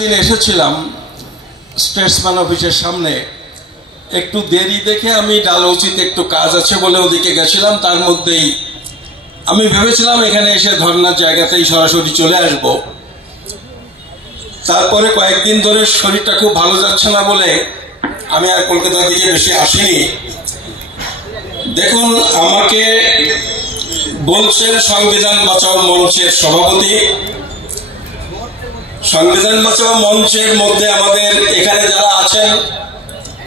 দিন এসেছিলাম স্টেটসম্যান অফিসের সামনে, একটু দেরি দেখে আমি ডালহৌসিতে একটু কাজ আছে বলে ওদিকে গেছিলাম। তার মধ্যেই আমি ভেবেছিলাম এখানে এসে ধর্নার জায়গাতেই সরাসরি চলে আসব। তারপরে কয়েকদিন ধরে শরীরটা খুব ভালো যাচ্ছে না বলে আমি আর কলকাতার দিকে বেশি আসিনি। দেখুন, আমাকে বলছেন সংবিধান বাঁচাও মঞ্চের সভাপতি। সংবিধান বাঁচাও মঞ্চের মধ্যে আমাদের এখানে যারা আছেন,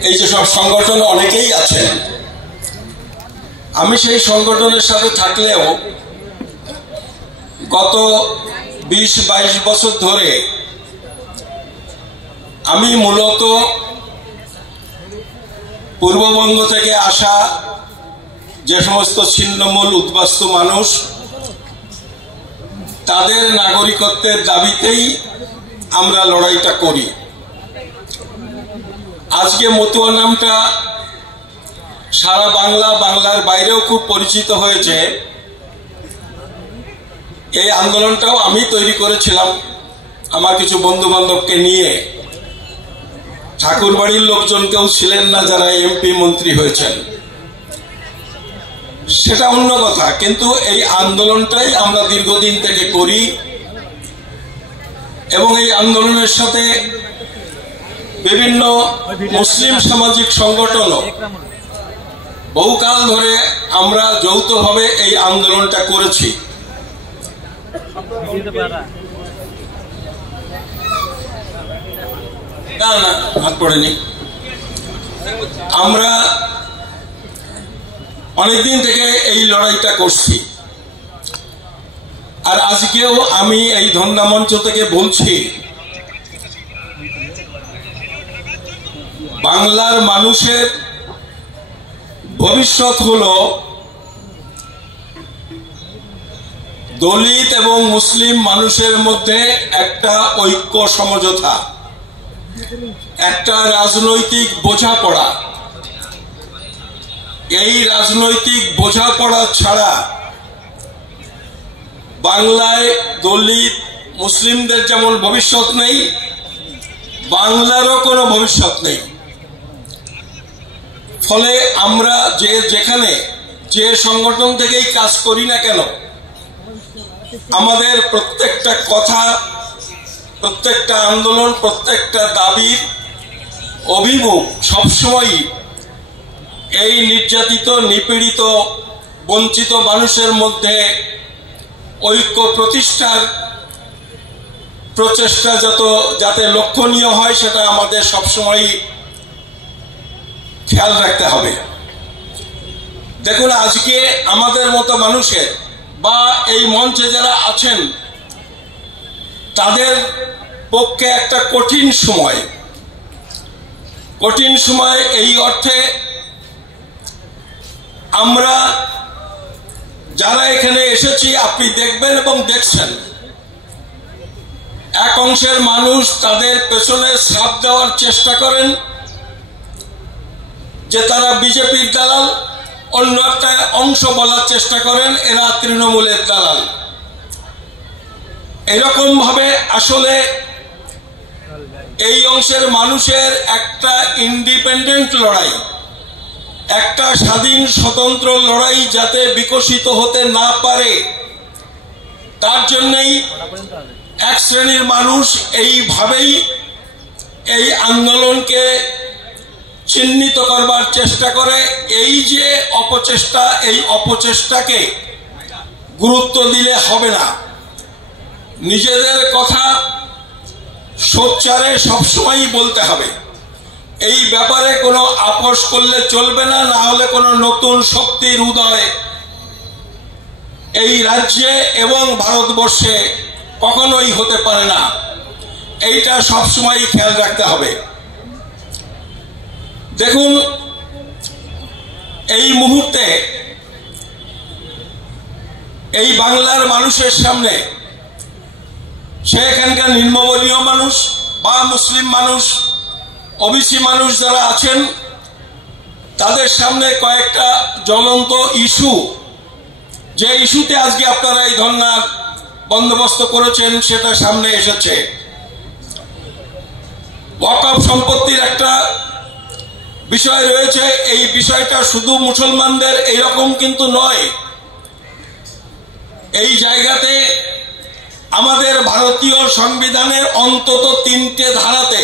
এই যে সব সংগঠন অনেকেই আছেন। আমি সেই সংগঠনের সাথে থাকলেও গত 20-22 বছর ধরে আমি মূলত পূর্ববঙ্গ থেকে আসা যে সমস্ত ছিন্নমূল উদ্বাস্তু মানুষ, তাদের নাগরিকত্বের দাবিতেই আমরা লড়াইটা করি। আজকে মতুয়া নামটা সারা বাংলার বাইরেও খুব পরিচিত হয়েছে। এই আন্দোলনটাও আমি তৈরি করেছিলাম আমার কিছু বন্ধু বান্ধবকে নিয়ে। ঠাকুরবাড়ির লোকজন কেউ ছিলেন না যারা এমপি মন্ত্রী হয়েছেন, সেটা অন্য কথা, কিন্তু এই আন্দোলনটাই আমরা দীর্ঘদিন থেকে করি এবং এই আন্দোলনের সাথে বিভিন্ন মুসলিম সামাজিক সংগঠনও বহুকাল ধরে আমরা যৌথভাবে এই আন্দোলনটা করেছি। না হাত পড়েনি। আমরা অনেকদিন থেকে এই লড়াইটা করছি। আর আজকেও আমি এই ধর্ণা মঞ্চ থেকে বলছি, বাংলার মানুষের ভবিষ্যৎ হলো দলিত এবং মুসলিম মানুষের মধ্যে একটা ঐক্য সমঝোতা, একটা রাজনৈতিক বোঝাপড়া। এই রাজনৈতিক বোঝাপড়া ছাড়া বাংলায় দলিত মুসলিমদের যেমন ভবিষ্যৎ নেই, বাংলারও কোনো ভবিষ্যৎ নেই। ফলে আমরা যেখানে যে সংগঠন থেকেই কাজ করি না কেন, আমাদের প্রত্যেকটা কথা, প্রত্যেকটা আন্দোলন, প্রত্যেকটা দাবির অভিমুখ সবসময়ই এই নির্যাতিত, নিপীড়িত, বঞ্চিত মানুষের মধ্যে ঐক্য প্রতিষ্ঠার প্রচেষ্টা যাতে লক্ষণীয় হয়, সেটা আমাদের সবসময় খেয়াল রাখতে হবে। দেখুন, আজকে আমাদের মতো মানুষের বা এই মঞ্চে যারা আছেন, তাদের পক্ষে একটা কঠিন সময় এই অর্থে, আমরা যারা এখানে এসেছি, আপনি দেখবেন এবং দেখছেন, এক অংশের মানুষ তাদের পেছনে ছাপ দেওয়ার চেষ্টা করেন যে তারা বিজেপির দালাল, অন্য একটা অংশ বলার চেষ্টা করেন এরা তৃণমূলের দালাল। এরকম ভাবে আসলে এই অংশের মানুষের একটা ইন্ডিপেন্ডেন্ট লড়াই, একটা স্বাধীন স্বতন্ত্র লড়াই যাতে বিকশিত হতে না পারে, তার জন্যই এক শ্রেণীর মানুষ এইভাবেই এই আন্দোলনকে চিহ্নিত করবার চেষ্টা করে। এই যে অপচেষ্টা, এই অপচেষ্টাকে গুরুত্ব দিলে হবে না। নিজেদের কথা সোচ্চারে সবসময়ই বলতে হবে। এই ব্যাপারে কোনো আপোষ করলে চলবে না, না হলে কোনো নতুন শক্তির উদয় এই রাজ্যে এবং ভারতবর্ষে কখনোই হতে পারে না। এইটা সবসময় খেয়াল রাখতে হবে। দেখুন, এই মুহূর্তে এই বাংলার মানুষের সামনে, সে এখানকার নিম্নবর্ণীয় মানুষ বা মুসলিম মানুষ, ওবিসি মানুষ যারা আছেন, তাদের সামনে কয়েকটা জ্বলন্ত ইস্যু, যে ইস্যুতে আজকে আপনারা এই ধর্নার বন্দোবস্ত করেছেন, সেটা সামনে এসেছে। ওয়াকফ সম্পত্তির একটা বিষয় রয়েছে। এই বিষয়টা শুধু মুসলমানদের এইরকম কিন্তু নয়। এই জায়গাতে আমাদের ভারতীয় সংবিধানের অন্তত 3টে ধারাতে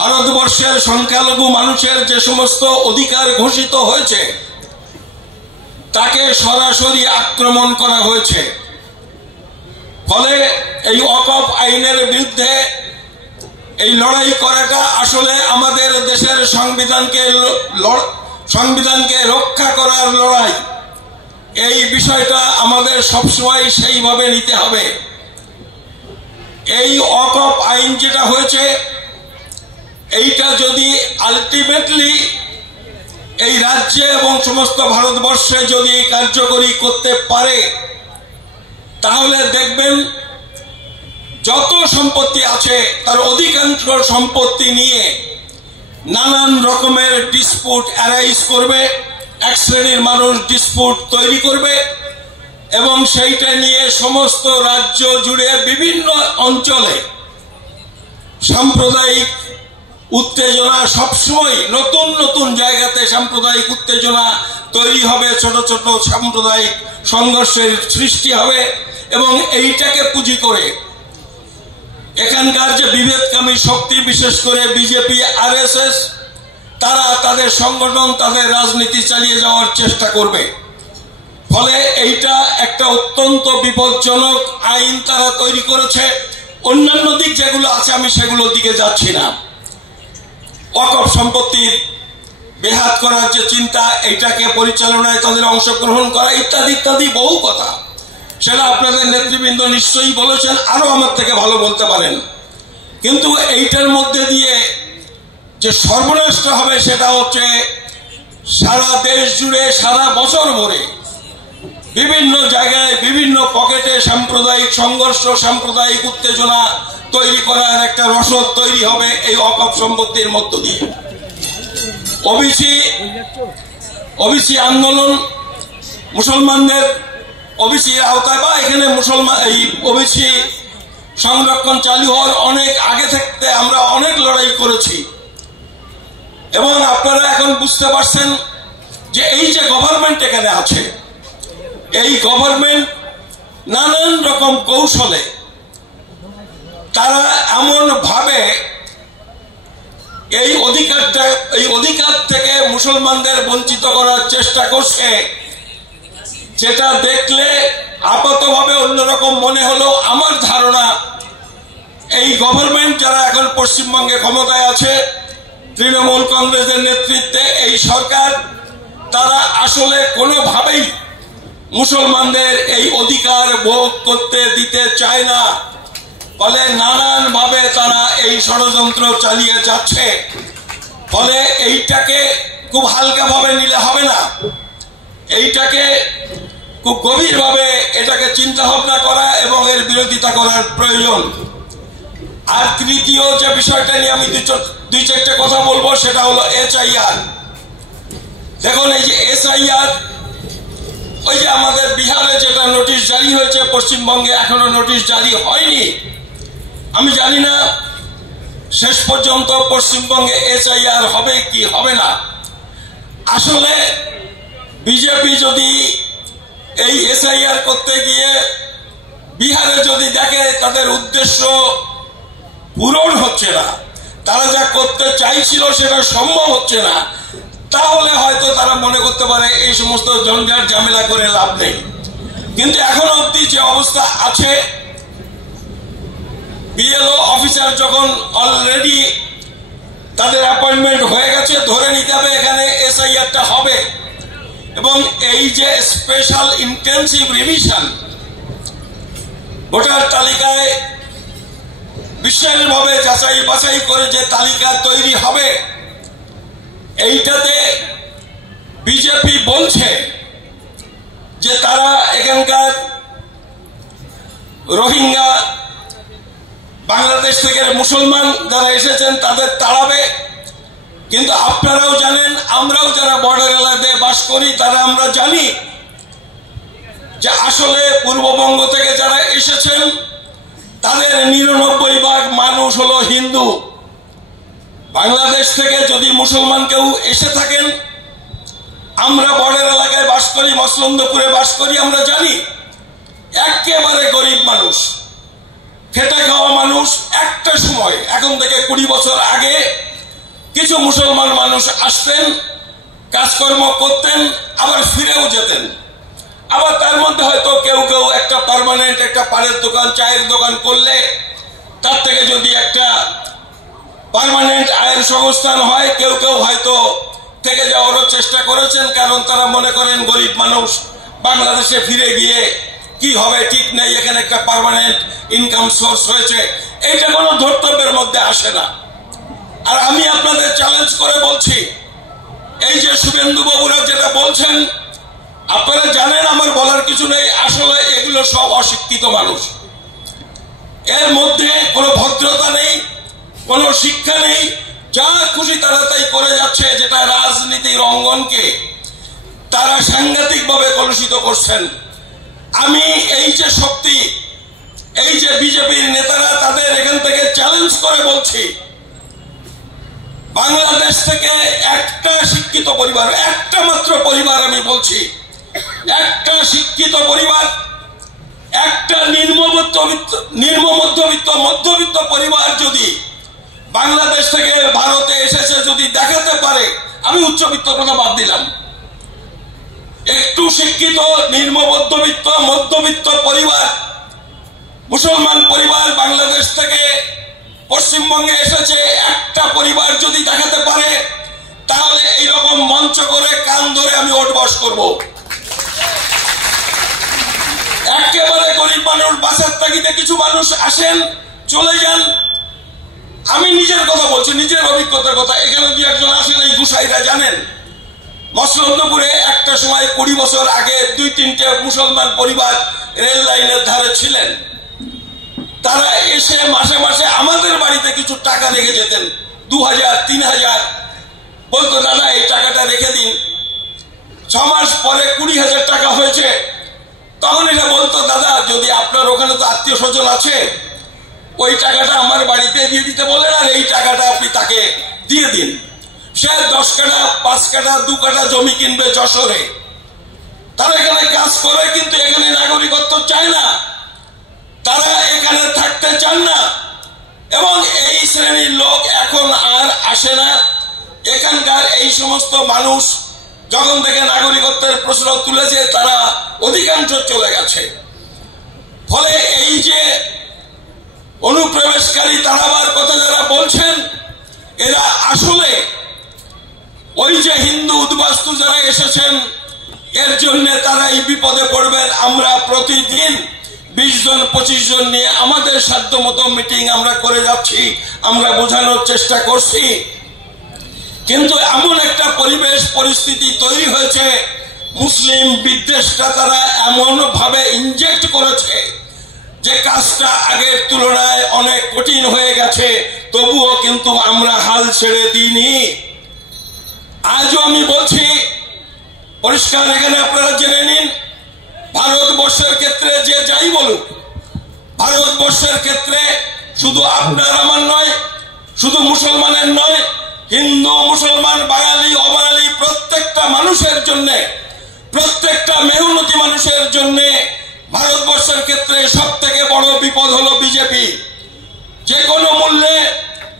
ভারতবর্ষের সংখ্যালঘু মানুষের যে সমস্ত অধিকার ঘোষিত হয়েছে তাকে সরাসরি আক্রমণ করা হয়েছে। ফলে এই ওয়াকফ আইনের বিরুদ্ধে এই লড়াই করাটা আসলে আমাদের দেশের সংবিধানকে রক্ষা করার লড়াই। এই বিষয়টা আমাদের সবসময় সেইভাবে নিতে হবে। এই ওয়াকফ আইন যেটা হয়েছে এইটা যদি আলটিমেটলি এই রাজ্যে এবং সমস্ত ভারতবর্ষে যদি কার্যকরী করতে পারে তাহলে দেখবেন যত সম্পত্তি আছে তার অধিকাংশ সম্পত্তি নিয়ে নানান রকমের ডিসপুট অ্যারাইজ করবে, এক শ্রেণীর মানুষ ডিসপুট তৈরি করবে এবং সেইটা নিয়ে সমস্ত রাজ্য জুড়ে বিভিন্ন অঞ্চলে সাম্প্রদায়িক উত্তেজনা, সবসময় নতুন নতুন জায়গাতে সাম্প্রদায়িক উত্তেজনা তৈরি হবে, ছোট ছোট সাম্প্রদায়িক সংঘর্ষের সৃষ্টি হবে এবং এইটাকে পুঁজি করে এখানকার যে বিভেদকামী শক্তি, বিশেষ করে বিজেপি, আরএসএস, তারা তাদের সংগঠন, তাদের রাজনীতি চালিয়ে যাওয়ার চেষ্টা করবে। ফলে এইটা একটা অত্যন্ত বিপজ্জনক আইন তারা তৈরি করেছে। অন্যান্য দিক যেগুলো আছে আমি সেগুলোর দিকে যাচ্ছি না। ওয়াকফ সম্পত্তির বেহাত করার যে চিন্তা, এইটাকে পরিচালনায় তাদের অংশগ্রহণ করা ইত্যাদি ইত্যাদি বহু কথা, সেটা আপনাদের নেতৃবৃন্দ নিশ্চয়ই বলেছেন, আরো আমার থেকে ভালো বলতে পারেন। কিন্তু এইটার মধ্যে দিয়ে যে সর্বনাশটা হবে সেটা হচ্ছে সারা দেশ জুড়ে সারা বছর ভরে বিভিন্ন জায়গায় বিভিন্ন পকেটে সাম্প্রদায়িক সংঘর্ষ, সাম্প্রদায়িক উত্তেজনা তৈরি করার একটা রসদ তৈরি হবে এই ওয়াকফ সম্পত্তির মধ্য দিয়ে। ওবিসি আন্দোলন মুসলমানদের ওবিসির আওতায় বা এখানে মুসলমান এই ওবিসি সংরক্ষণ চালু হওয়ার অনেক আগে থাকতে আমরা অনেক লড়াই করেছি এবং আপনারা এখন বুঝতে পারছেন যে এই যে গভর্নমেন্ট এখানে আছে, এই গভর্নমেন্ট নানান রকম কৌশলে তারা এমন ভাবে এই অধিকার থেকে মুসলমানদের বঞ্চিত করার চেষ্টা করছে, যেটা দেখলে আপাতভাবে অন্যরকম মনে হলো। আমার ধারণা এই গভর্নমেন্ট যারা এখন পশ্চিমবঙ্গে ক্ষমতায় আছে, তৃণমূল কংগ্রেসের নেতৃত্বে এই সরকার, তারা আসলে কোনোভাবেই মুসলমানদের এই অধিকার ভোগ করতে দিতে চায় না। ফলে নানান ভাবে তারা এই ষড়যন্ত্র চালিয়ে যাচ্ছে। ফলে এইটাকে খুব হালকা ভাবে নিলে হবে না, এইটাকে খুব গভীরভাবে এটাকে চিন্তা ভাবনা করা এবং এর বিরোধিতা করার প্রয়োজন। আর তৃতীয় যে বিষয়টা নিয়ে আমি দুই চারটে কথা বলবো সেটা হলো SIR। দেখুন এই যে SIR, ওই যে আমাদের বিহারে যেটা নোটিশ জারি হয়েছে, পশ্চিমবঙ্গে এখনো নোটিশ জারি হয়নি। আমি জানি না শেষ পর্যন্ত পশ্চিমবঙ্গে SIR হবে কি হবে না। আসলে বিজেপি যদি এই SIR করতে গিয়ে বিহারে যদি দেখে তাদের উদ্দেশ্য পূরণ হচ্ছে না, তারা যা করতে চাইছিল সেটা সম্ভব হচ্ছে না, তাহলে হয়তো তারা মনে করতে পারে এই সমস্ত ঝঞ্ঝাট ঝামেলা করে লাভ নেই। কিন্তু এখন অবধি যে অবস্থা আছে, BLO অফিসার যখন অলরেডি তাদের অ্যাপয়েন্টমেন্ট হয়ে গেছে, ধরে নিতে হবে এখানে SIR-টা হবে। এবং এই যে স্পেশাল ইন্টেন্সিভ রিভিশন, ভোটার তালিকায় বিশেষভাবে যাচাই বাছাই করে যে তালিকা তৈরি হবে, এইটাতে বিজেপি বলছে যে তারা এখানকার রোহিঙ্গা, বাংলাদেশ থেকে মুসলমান যারা এসেছেন তাদের তাড়াবে। কিন্তু আপনারাও জানেন, আমরাও যারা বর্ডার এলাকায় বাস করি তারা আমরা জানি যে আসলে পূর্ববঙ্গ থেকে যারা এসেছেন তাদের 99% মানুষ হলো হিন্দু। বাংলাদেশ থেকে যদি মুসলমান কেউ এসে থাকেন, আমরা বর্ডার এলাকায় বাস করি, মসলন্দপুরে বাস করি, আমরা জানি একেবারে গরিব মানুষ, খেটে খাওয়া মানুষ। একটা সময় এখন থেকে 20 বছর আগে কিছু মুসলমান মানুষ আসতেন, কাজকর্ম করতেন, আবার ফিরেও যেতেন। আবার তার মধ্যে হয়তো কেউ কেউ একটা পার্মানেন্ট একটা পানের দোকান, চায়ের দোকান করলে তার থেকে যদি একটা পার্মানেন্ট আয়ের সংস্থান হয়, কেউ কেউ হয়তো থেকে যাওয়ারও চেষ্টা করেছেন, কারণ তারা মনে করেন গরিব মানুষ, বাংলাদেশে ফিরে গিয়ে কি হবে ঠিক নেই, এখানে একটা পার্মানেন্ট ইনকাম সোর্স হয়েছে। এটা কোনো ধর্তব্যের মধ্যে আসে না। আর আমি আপনাদের চ্যালেঞ্জ করে বলছি, এই যে শুভেন্দু বাবুরা যেটা বলছেন, আপনারা জানেন, আমার বলার কিছু নেই। আসলে এগুলো সব অশিক্ষিত মানুষ, এর মধ্যে কোনো ভদ্রতা নেই, কোনো শিক্ষা নেই, যা খুশি তারা তাই করে যাচ্ছে, যেটা রাজনীতির অঙ্গনকে তারা সাংঘাতিকভাবে কলুষিত করছেন। আমি এই যে শক্তি, এই যে বিজেপির নেতারা, তাদের এখান থেকে চ্যালেঞ্জ করে বলছি, বাংলাদেশ থেকে একটা শিক্ষিত পরিবার, একটা মাত্র পরিবার, আমি বলছি একটা শিক্ষিত পরিবার, একটা মধ্যবিত্ত পরিবার যদি বাংলাদেশ থেকে ভারতে এসেছে যদি দেখাতে পারে, আমি উচ্চবিত্ত কথা বাদ দিলাম, একটু শিক্ষিত মধ্যবিত্ত পরিবার, মুসলমান পরিবার বাংলাদেশ থেকে পশ্চিমবঙ্গে এসেছে, একটা পরিবার যদি দেখাতে পারে, তাহলে এইরকম মঞ্চ করে কান ধরে আমি ওঠবস করব। একেবারে গরিব মানুষ, বাসার তাগিদে কিছু মানুষ আসেন, চলে যান। আমি নিজের কথা বলছি, নিজের অভিজ্ঞতার কথা। এখানে যে একজন আসেন, এই গুসাইরা জানেন, মসলন্দপুরে একটা সময় 20 বছর আগে 2-3টে মুসলমান পরিবার রেল লাইনের ধারে ছিলেন। তারা এসে মাসে মাসে আমাদের বাড়িতে কিছু টাকা রেখে যেতেন, 2000-3000, বলতো দাদা এই টাকাটা রেখে দিন। 6 মাস পরে 20,000 টাকা হয়েছে, তখন এটা বলতো দাদা যদি আপনার ওখানে তো আত্মীয় স্বজন আছে, ওই টাকাটা আমার বাড়িতে দিয়ে দিতে বলেন, আর এই টাকাটা আপনি তাকে দিয়ে দিন। সে 10 কাঠা 5 কাঠা 2 কাঠা জমি কিনবে যশোরে। তারা এখানে কাজ করে, কিন্তু এখানে নাগরিকত্ব চায় না, তারা এখানে থাকতে চান না। এবং এই শ্রেণীর লোক এখন আর আসে না। এখানকার এই সমস্ত মানুষ যখন থেকে নাগরিকত্বের প্রশ্ন তুলেছে, তারা অধিকাংশ চলে গেছে। ফলে এই যে অনুপ্রবেশকারী তাড়াবার কথা যারা বলছেন, এরা আসলে ওই যে হিন্দু উদ্বাস্তু যারা এসেছেন, এর জন্য তারা এই বিপদে পড়বেন। আমরা প্রতিদিন 20 জন 25 জন নিয়ে আমাদের সাধ্য মতো মিটিং আমরা করে যাচ্ছি, আমরা বোঝানোর চেষ্টা করছি। কিন্তু এমন একটা পরিস্থিতি তৈরি হয়েছে, মুসলিম বিদ্বেষটা তারা এমন ভাবে ইনজেক্ট করেছে যে কাজটা আগের তুলনায় অনেক কঠিন হয়ে গেছে। তবুও কিন্তু আমরা হাল ছেড়ে দিইনি। আজও আমি বলছি পরিষ্কার, এখানে আপনারা জেনে নিন, ভারতবর্ষের ক্ষেত্রে যে যাই বলুক, ভারতবর্ষের ক্ষেত্রে শুধু আপনার আমার নয়, শুধু মুসলমানের নয়, হিন্দু মুসলমান বাঙালি অবাঙালি প্রত্যেকটা মানুষের জন্য, প্রত্যেকটা মেহনতি মানুষের জন্য ভারতবর্ষের ক্ষেত্রে সব থেকে বড় বিপদ হলো বিজেপি। যে কোনো মূল্যে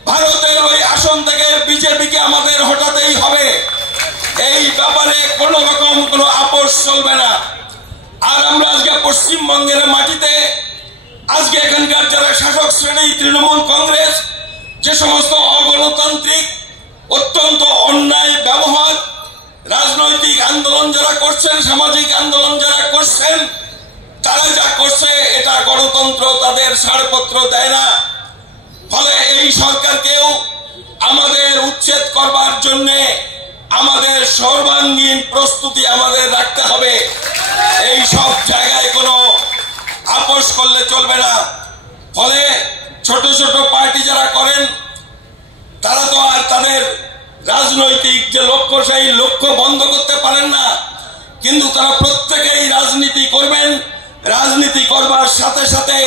ভারতের ওই আসন থেকে বিজেপিকে আমাদের হটাতেই হবে। এই ব্যাপারে কোন রকম কোন আপোষ চলবে না। আর আমরা আজকে পশ্চিমবঙ্গের মাটিতে, আজকে এখানকার যারা শাসক শ্রেণী তৃণমূল কংগ্রেস, যে সমস্ত অগণতান্ত্রিক অত্যন্ত অন্যায় ব্যবহার, রাজনৈতিক আন্দোলন যারা করছেন, সামাজিক আন্দোলন যারা করছেন, তারা যা করছে এটা গণতন্ত্র তাদের ছাড়পত্র দেয় না। ফলে এই সরকারকেও আমাদের উচ্ছেদ করবার জন্য আমাদের সর্বাঙ্গীন প্রস্তুতি আমাদের রাখতে হবে। এই সব জায়গায় কোনো আপোষ করলে চলবে না। ফলে ছোট ছোট পার্টি যারা করেন, তারা তো আর তাদের রাজনৈতিক যে লক্ষ্য, সেই লক্ষ্য বন্ধ করতে পারেন না। কিন্তু তারা প্রত্যেকেই রাজনীতি করবেন। রাজনীতি করবার সাথে সাথে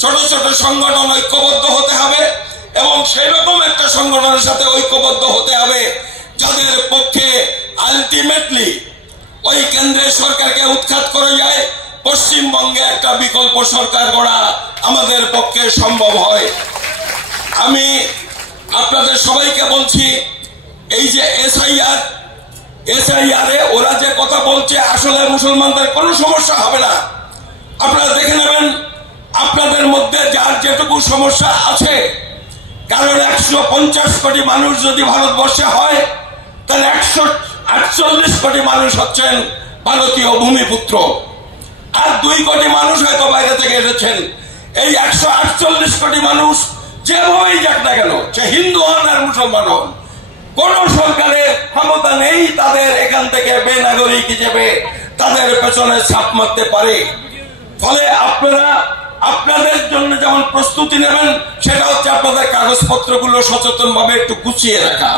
ছোট ছোট সংগঠন ঐক্যবদ্ধ হতে হবে এবং সেই রকম একটা সংগঠনের সাথে ঐক্যবদ্ধ হতে হবে যাদের পক্ষে আলটিমেটলি ওই কেন্দ্রের সরকারকে উৎখাত করে যায় পশ্চিমবঙ্গে একটা বিকল্প সরকার গড়া আমাদের পক্ষে সম্ভব হয়। আমি আপনাদের সবাইকে বলছি, এই যে এসআইআর ওরা যে কথা বলছে, আসলে মুসলমানদের কোনো সমস্যা হবে না। আপনারা দেখে নেবেন আপনাদের মধ্যে যার যেটুকু সমস্যা আছে, কারণ 150 কোটি মানুষ যদি ভারতবর্ষে হয় তাহলে 148 কোটি মানুষ হচ্ছেন ভারতীয় ভূমিপুত্র, আর 2 কোটি মানুষ হয়তো বাইরে থেকে এসেছেন। এই 148 কোটি মানুষ যেভাবেই যাক না কেন, সে হিন্দু হন আর মুসলমান হন, কোন সরকারের ক্ষমতা নেই তাদের এখান থেকে বেনাগরিক হিসেবে তাদের পেছনে ছাপ মারতে পারে। ফলে আপনারা আপনাদের জন্য যেমন প্রস্তুতি নেবেন, সেটা হচ্ছে আপনাদের কাগজপত্রগুলো সচেতন ভাবে একটু গুছিয়ে রাখা,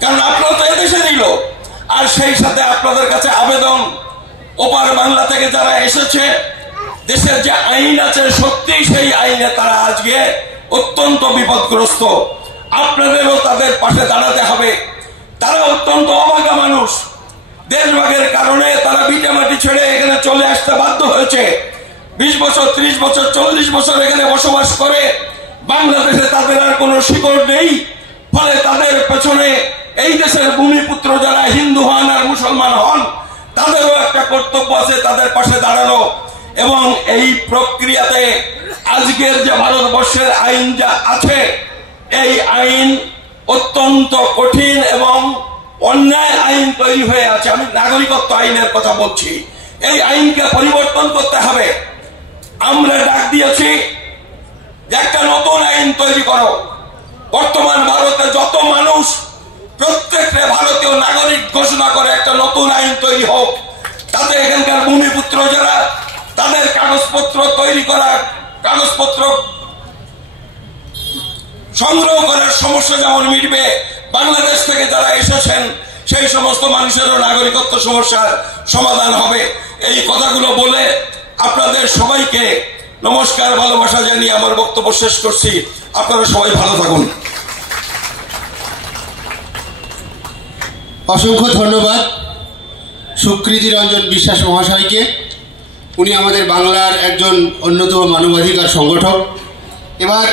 কারণ আপনারা তো এদেশেরই লোক। আর সেই সাথে আপনাদের কাছে আবেদন, ওপার বাংলা থেকে যারা এসেছে, দেশের যে আইন আছে সত্যি সেই আইনে তারা আজকে অত্যন্ত বিপদগ্রস্ত। আপনাদেরও তাদের পাশে দাঁড়াতে হবে। তারা অত্যন্ত অভাগা মানুষ, দেশভাগের কারণে তারা ভিটেমাটি ছেড়ে এখানে চলে আসতে বাধ্য হয়েছে। 20 বছর, 30 বছর, 40 বছর এখানে বসবাস করে বাংলাদেশে তাদের আর কোনো শিকড় নেই। ফলে তাদের পেছনে এই দেশের ভূমিপুত্র যারা হিন্দু হন আর মুসলমান হন, তাদেরও একটা কর্তব্য আছে তাদের পাশে দাঁড়ানো। এবং এই প্রক্রিয়াতে আজকের যে ভারতবর্ষের আইন যা আছে, এই আইন অত্যন্ত কঠিন এবং অন্যায় আইন তৈরি হয়ে আছে। আমি নাগরিকত্ব আইনের কথা বলছি। এই আইনকে পরিবর্তন করতে হবে। আমরা ডাক দিয়েছি যে একটা নতুন আইন তৈরি করো। বর্তমান ভারতে যত মানুষ, প্রত্যেকটা ভারতীয় নাগরিক ঘোষণা করে একটা নতুন আইন তৈরি হোক, তাতে এখানকার ভূমিপুত্র যারা, তাদের কাগজপত্র তৈরি করা, কাগজপত্র সংগ্রহ করার সমস্যা যেমন মিটবে, বাংলাদেশ থেকে যারা এসেছেন সেই সমস্ত মানুষেরও নাগরিকত্ব সমস্যার সমাধান হবে। এই কথাগুলো বলে আপনাদের সবাইকে নমস্কার, ভালোবাসা জানিয়ে আমার বক্তব্য শেষ করছি। আপনারা সবাই ভালো থাকুন। অসংখ্য ধন্যবাদ সুকৃতি রঞ্জন বিশ্বাস মহাশয়কে। উনি আমাদের বাংলার একজন অন্যতম মানবাধিকার সংগঠক। এবার